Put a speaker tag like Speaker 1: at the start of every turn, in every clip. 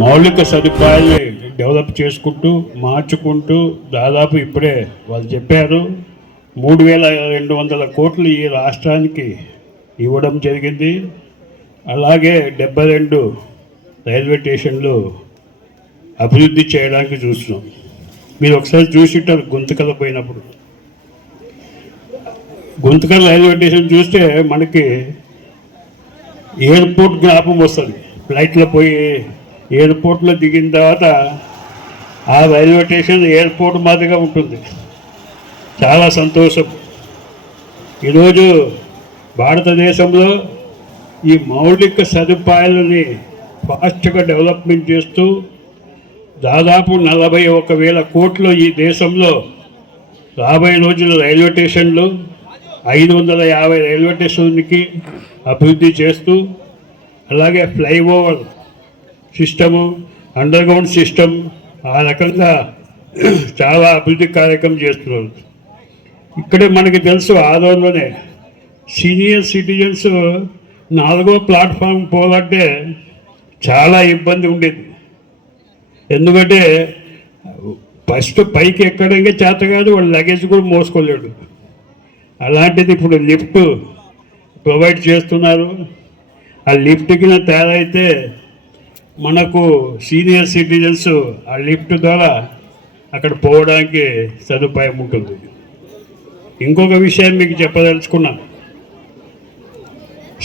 Speaker 1: మౌలిక సదుపాయాలు డెవలప్ చేసుకుంటూ మార్చుకుంటూ దాదాపు ఇప్పుడే వాళ్ళు చెప్పారు. మూడు వేల రెండు వందల కోట్లు ఈ రాష్ట్రానికి ఇవ్వడం జరిగింది. అలాగే డెబ్బై రెండు రైల్వే స్టేషన్లు అభివృద్ధి చేయడానికి చూస్తున్నాం. మీరు ఒకసారి చూసింటారు గుంతకల పోయినప్పుడు. గుంతకల్ రైల్వే స్టేషన్ చూస్తే మనకి ఎయిర్పోర్ట్ జ్ఞాపం వస్తుంది. ఫ్లైట్లో పోయి ఎయిర్పోర్ట్లో దిగిన తర్వాత ఆ రైల్వే స్టేషన్ ఎయిర్పోర్ట్ మాదిరిగా ఉంటుంది. చాలా సంతోషం. ఈరోజు భారతదేశంలో ఈ మౌలిక సదుపాయాలని ఫాస్ట్గా డెవలప్మెంట్ చేస్తూ దాదాపు నలభై ఒక వేల కోట్లు ఈ దేశంలో రాబోయే రోజుల్లో రైల్వే స్టేషన్లు ఐదు వందల యాభై రైల్వే స్టేషన్కి అభివృద్ధి చేస్తూ అలాగే flyover system underground system ఆ రకంగా చాలా అభివృద్ధి కార్యక్రమం చేస్తున్నారు. ఇక్కడే మనకి తెలుసు ఆదోళనలోనే సీనియర్ సిటిజన్స్ నాలుగో ప్లాట్ఫామ్ పోవాలంటే చాలా ఇబ్బంది ఉండేది. ఎందుకంటే ఫస్ట్ పైకి ఎక్కడానికి చేత కాదు వాళ్ళ లగేజ్ కూడా మోసుకోలేడు. అలాంటిది ఇప్పుడు లిఫ్ట్ ప్రొవైడ్ చేస్తున్నారు. ఆ లిఫ్ట్కి తేడా అయితే మనకు సీనియర్ సిటిజన్స్ ఆ లిఫ్ట్ ద్వారా అక్కడ పోవడానికి సదుపాయం ఉంటుంది. ఇంకొక విషయం మీకు చెప్పదలుచుకున్నాను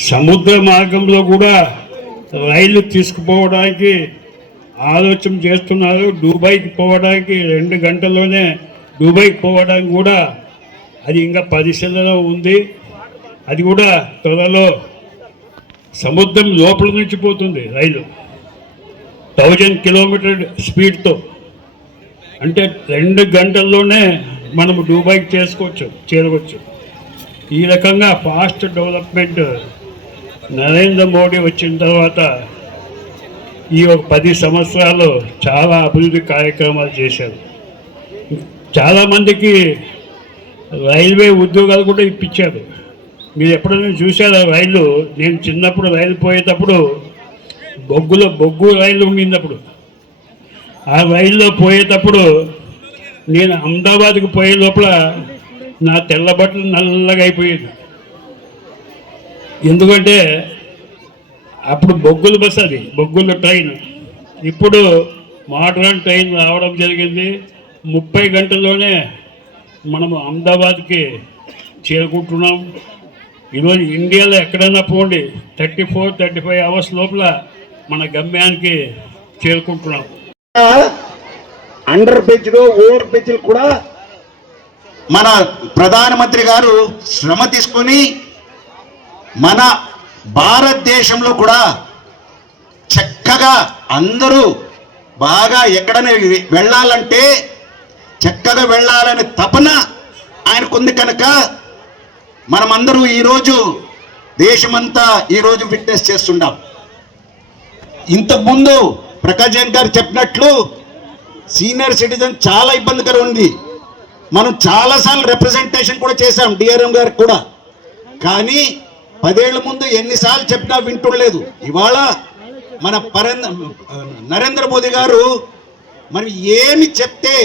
Speaker 1: సముద్ర మార్గంలో కూడా రైలు తీసుకుపోవడానికి ఆలోచన చేస్తున్నారు. దుబాయ్కి పోవడానికి రెండు గంటల్లోనే దుబాయ్కి పోవడానికి కూడా అది ఇంకా పరిశీలన ఉంది. అది కూడా త్వరలో సముద్రం లోపల నుంచి పోతుంది రైలు. థౌజండ్ కిలోమీటర్ స్పీడ్తో. అంటే రెండు గంటల్లోనే మనము దుబాయ్ చేసుకోవచ్చు చేరవచ్చు. ఈ రకంగా ఫాస్ట్ డెవలప్మెంట్ నరేంద్ర మోడీ వచ్చిన తర్వాత ఈ ఒక పది సంవత్సరాలు చాలా అభివృద్ధి కార్యక్రమాలు చేశారు. చాలామందికి రైల్వే ఉద్యోగాలు కూడా ఇప్పించారు. మీరు ఎప్పుడైనా చూసారా రైలు నేను చిన్నప్పుడు రైలు పోయేటప్పుడు బొగ్గులో బొగ్గు రైలు ఉండినప్పుడు. ఆ రైల్లో పోయేటప్పుడు నేను అహ్మదాబాద్కి పోయే లోపల నా తెల్ల బట్టలు నల్లగా అయిపోయేది. ఎందుకంటే అప్పుడు బొగ్గుల బస్ అది బొగ్గుల ట్రైన్. ఇప్పుడు మోడర్న్ ట్రైన్ రావడం జరిగింది. ముప్పై గంటల్లోనే మనము అహ్మదాబాద్కి చేరుకుంటున్నాం. ఈరోజు ఇండియాలో ఎక్కడైనా పోండి thirty four thirty five hours లోపల మన గమ్యానికి చేరుకుంటున్నాం
Speaker 2: అండర్ బ్రిడ్జ్లు ఓవర్ బ్రిడ్జ్లు కూడా మన ప్రధానమంత్రి గారు శ్రమ తీసుకొని మన భారతదేశంలో కూడా చక్కగా అందరూ బాగా ఎక్కడైనా వెళ్ళాలంటే చక్కగా వెళ్ళాలని తపన ఆయనకుంది కనుక మనమందరూ ఈరోజు దేశమంతా ఈరోజు ఫిట్నెస్ చేస్తుంటాం. ఇంతకుముందు ప్రకాష్ జైన్ గారు చెప్పినట్లు సీనియర్ సిటిజన్ చాలా ఇబ్బందికరం ఉంది. మనం చాలాసార్లు రిప్రజెంటేషన్ కూడా చేశాం డిఆర్ఎం గారికి కూడా. కానీ పదేళ్ళ ముందు ఎన్నిసార్లు చెప్పినా వింటుండలేదు. ఇవాళ మన పరేంద్ర నరేంద్ర మోదీ గారు మరి ఏమి చెప్తే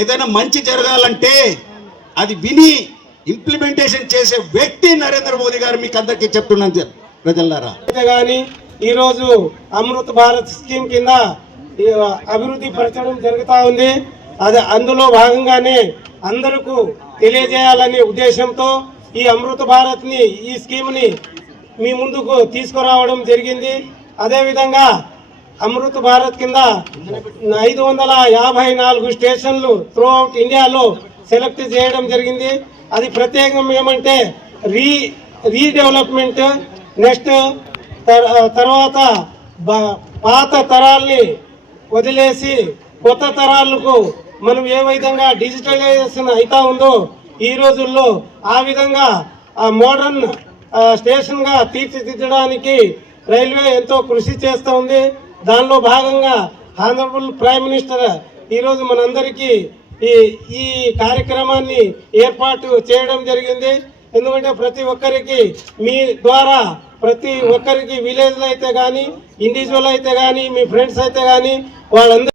Speaker 2: ఏదైనా మంచి జరగాలంటే అది విని ఇంప్లిమెంటేషన్ చేసే వ్యక్తి నరేంద్ర మోదీ గారు మీకు అందరికీ చెప్తున్నాను సార్ ప్రజలారా.
Speaker 3: కానీ ఈరోజు అమృత్ భారత్ స్కీమ్ కింద అభివృద్ధి పరచడం జరుగుతూ ఉంది. అది అందులో భాగంగానే అందరకు తెలియజేయాలనే ఉద్దేశంతో ఈ అమృత భారత్ని ఈ స్కీమ్ని మీ ముందుకు తీసుకురావడం జరిగింది. అదేవిధంగా అమృత్ భారత్ కింద ఐదు వందల యాభై నాలుగు స్టేషన్లు త్రూ అవుట్ ఇండియాలో సెలెక్ట్ చేయడం జరిగింది. అది ప్రత్యేకం ఏమంటే రీ రీడెవలప్మెంట్ నెక్స్ట్ తర్వాత పాత తరాల్ని వదిలేసి కొత్త తరాలకు మనం ఏ విధంగా డిజిటలైజేషన్ అవుతా ఉందో ఈ రోజుల్లో ఆ విధంగా ఆ మోడర్న్ స్టేషన్గా తీర్చిదిద్దడానికి రైల్వే ఎంతో కృషి చేస్తూ ఉంది. దానిలో భాగంగా ఆనరబుల్ ప్రైమ్ మినిస్టర్ ఈరోజు మనందరికీ ఈ ఈ కార్యక్రమాన్ని ఏర్పాటు చేయడం జరిగింది. ఎందుకంటే ప్రతి ఒక్కరికి మీ ద్వారా ప్రతి ఒక్కరికి విలేజ్లో అయితే కానీ ఇండివిజువల్ అయితే కానీ మీ ఫ్రెండ్స్ అయితే కానీ వాళ్ళందరూ